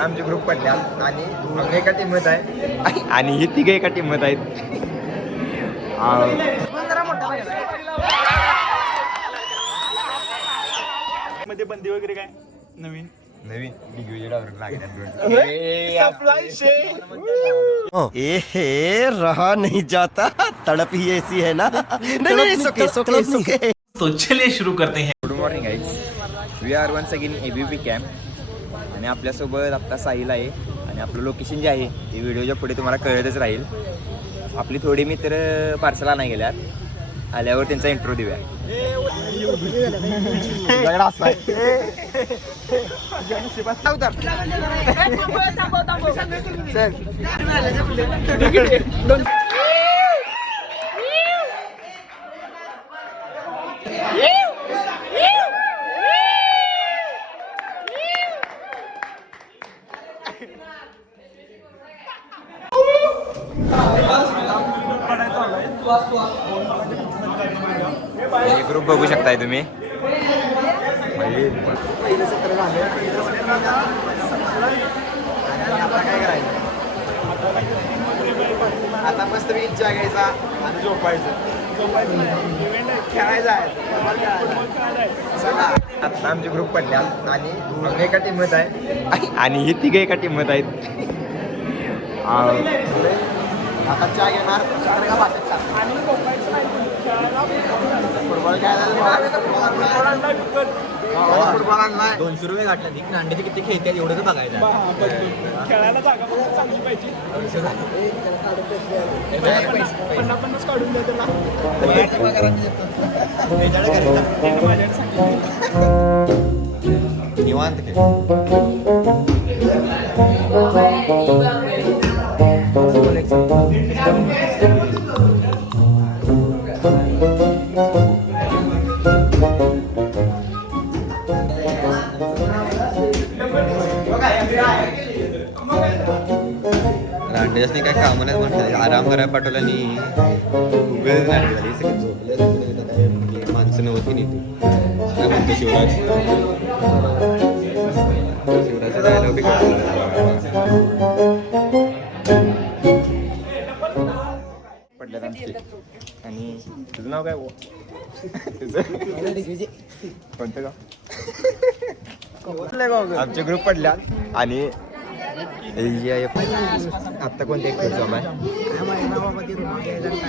आता आमचे ग्रुप पडल्या आणि आम्ही एका टीममध्ये आहे आणि हे तिघे एका टीममध्ये आहेत. मध्ये बंदी वगैरे काय नवीन नवीन डिग्विजन रहा नहीं जाता, तड़प ही ऐसी है ना. नहीं, सुके. तो चलिए शुरू करते हैं. Good morning guys, we are once again ABP camp आणि आपल्यासोबत आत्ता साहिल आहे आणि आपलं लोकेशन जे आहे ते व्हिडिओच्या पुढे तुम्हाला कळतच राहील. आपली थोडी मित्र पार्सला नाही गेल्यात, आल्यावर त्यांचा इंट्रो देऊया. ग्रुप बघू शकताय तुम्ही. पहिलं सत्र झालं. आता काय करायचं, आता मस्त इच्छा घ्यायचा आणि झोपायचं. खेळायचं आहे. आता आमचे ग्रुप पडल्या आणि आम्ही एका टीममध्ये आहे आणि हे तिघे एका टीममध्ये आहेत. आता चहा घेणार फुटबॉल खेळायला 200 रुपये घातला ती अंड्याचे किती खेळतात एवढंच बघायचं. खेळायला जागा चांगली पाहिजे. 50 काढून द्या त्याला. निवांत अंड्याने काय काम नाही म्हणतात, आराम करायला पाठवलं आणि उभे झाली सगळे झोपले. माणसं नव्हती नाही काय म्हणतो शिवराज. शिवराजचा डायलॉग पडल्यात आमचे. आणि तुझं नाव काय? कोणतं गाव? आमचे ग्रुप पडल्या आणि आता कोणते एक खेळ चालू आहे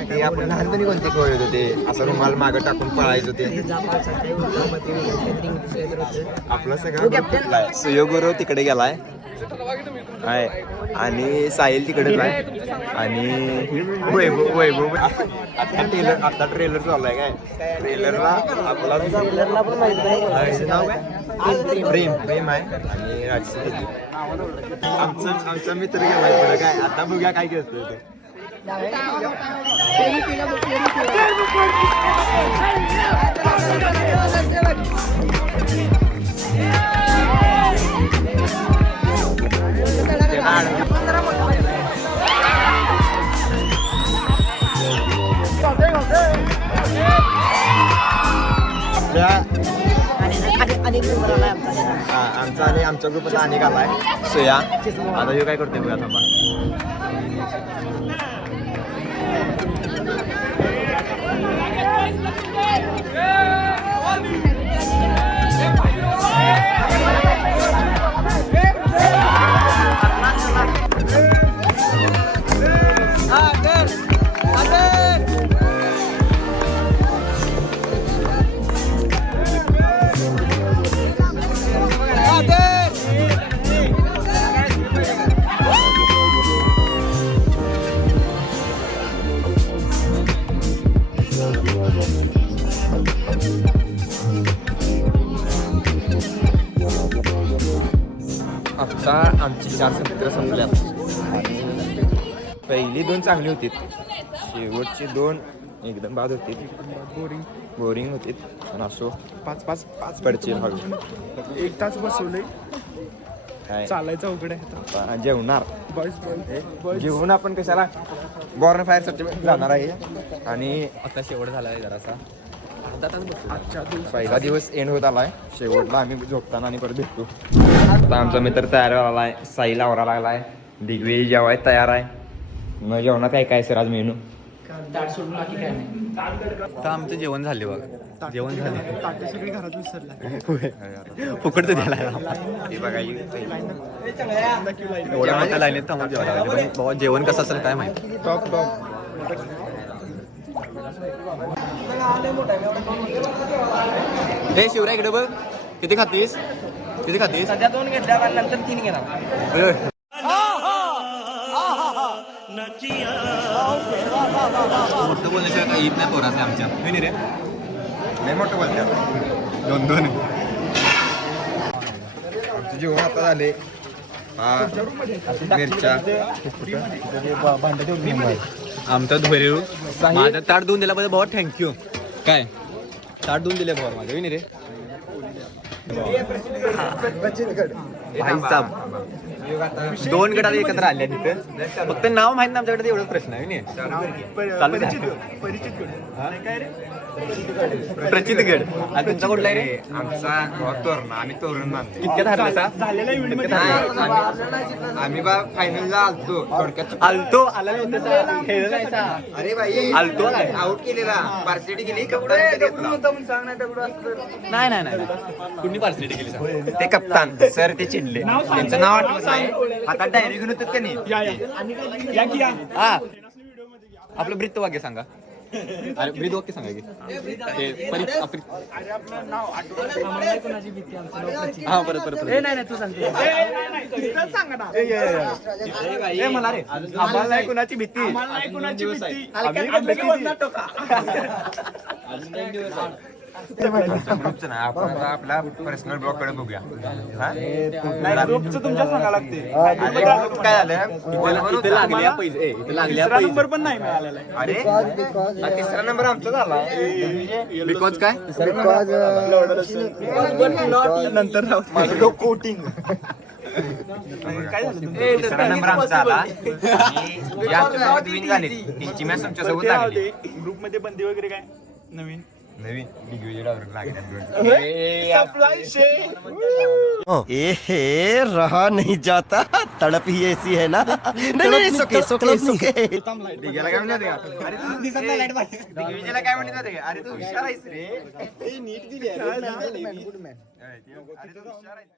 ते आपण लहानपणी कोणते खेळ होते ते असं रुमाल मागं टाकून पळायचं ते आपलं सगळं. सुयोगुरु तिकडे गेलाय आहे आणि साहिल तिकडेच आहे आणि वैभव आता ट्रेलर चालू आहे काय. ट्रेलरला आपला पण माहिती नाव काय प्रेम आहे आणि राजश्री. आमचा मित्र गेलाय पुढे काय. आता बघूया काय घेतो ते. आमचा आणि आमच्या ग्रुपचा अनेक आलाय सोया. आता हे काय करते बघा थांबा. आता आमची 4 सत्र संपल्यात आणि पहिली 2 चांगली होती, शेवटची 2 एकदम बाद होती. बोरिंग होती. पण असो 5 पडचे हळू 1 तास बसवले. काय चालायचं अवघड आहे. जेवणार जेवून आपण कशाला बॉर्न फायर सर्टिफिकेट जाणार आहे. आणि आता शेवट झाला आहे जरासा. आजच्या दिवस पहिला दिवस एंड होत आलाय. शेवटला आम्ही झोपताना आणि परत भेटतो. आता आमचा मित्र तयार व्हायला आहे, साईला आवरा लागला आहे, दिग्विजय जेवाय तयार आहे. मग जेवणात काय काय सर आज मेनू? आता आमचं जेवण झाले बघा, जेवण झाले. ताटे सगळी घरात विसरला. फुकटचं द्यायला हे बघा एवढ्या मोठ्या लाईनीत थांबून जेवायला लागले. पण बाबा जेवण कसं असेल काय माहिती. हे शिवराय इकडे बघ, किती खातीस? किती खातीस? सध्या 2 घेतल्या नंतर 3 घेणार. मोठं बोलण्याशिवाय काही येत नाही पोराचे आमच्या. नाही रे, नाही मोठं बोलतात. 2-2. आमचं जेवण आता झाले. मिरच्या आमचा धैर्य माझं ताट देऊन दिल्याबद्दल भावा थँक्यू. काय ताट देऊन दिले भावा माझं. नाही रे भाईसाब 2 गटात एकत्र आले तिथे. फक्त नाव माहित नाही आमच्याकडे, एवढाच प्रश्न आहे. चालू प्रचित गड. आणि तुमचा कुठला आहे रे? आमचा तोरण, आम्ही तोरण बांधतो. कितक्यात हरला झालेल्या इव्हेंट मध्ये आम्ही बा फायनलला आलतो थोडक्यात. आलतो आला नव्हतं, खेळलं नाही सा. अरे बाई आलतो काय? आउट केलेला, पार्सलिटी केली. नाही नाही नाही कुणी पार्सलिटी केली सांग? ते कप्तान सर ते चिडले, त्यांचं नाव आठवत नाही. आता डायरी घेऊन होतात का नाही? या की या. हा आपलं ब्रीद वाक्य सांगा. अरे ब्रीद वाक्य सांगा की ते अरे आपलं नाव आठवलं. आम्हाला नाही कोणाची भीती, आमचं नाव प्रचित. हा परत नाही तू सांगते. नाही सांगा ना. ए मला रे आम्हाला नाही कुणाची भीती. आम्हाला नाही कोणाची भीती. आम्ही आम्ही बोलणार टोका. ग्रुपचं ना, आपण आता आपला पर्सनल ब्लॉग कडे बघूया. नाही ग्रुपचं तुमच्या सांगा लागते. काय झालं? इथे लागल्या पैसे इथे लागल्या तिसरा पैसे. नंबर पण नाही मिळालेला आहे. अरे हा तिसरा नंबर आमचा झाला. बिकॉज काय? नंतर तिसरा नंबर आमचा आला. आणि या आमच्यासोबत विन झाले. त्यांची मॅच तुमच्यासोबत लागली. ग्रुप मध्ये बंदी वगैरे काय नवीन नवीन दिग्विजय डायवर लागले. ए रहा नहीं जाता, तड़प ही ऐसी है ना. नहीं सुके सुके सुके. दिग्याला काय म्हणत होते का? अरे तू दिसत नाही लाईट बाहेर. दिग्विजयला काय म्हणत होते का? अरे तू हुशार आहेस रे. नीट दिली. अरे तू हुशार आहेस.